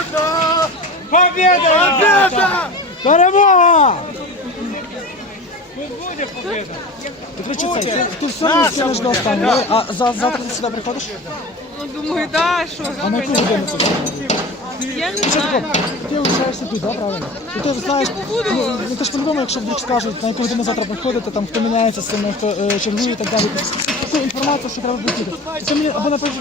Победа! Победа! Победа! Перемога! Тут буде победа. Ти ключі це. Ти все місце не ждав там. А за, завтра ти сюди приходиш? Ну, думаю, да, що. А на яку годину це? Я не знаю. Ти лишаєшся тут, да, правильно? І ти ж знаєш, ну, ну, ти ж по-любому, якщо вдруг скажуть, на яку годину завтра приходити, там, хто міняється з цими, хто е, чергує і так далі. Таку інформацію, що треба бути. Це мені або напишуть,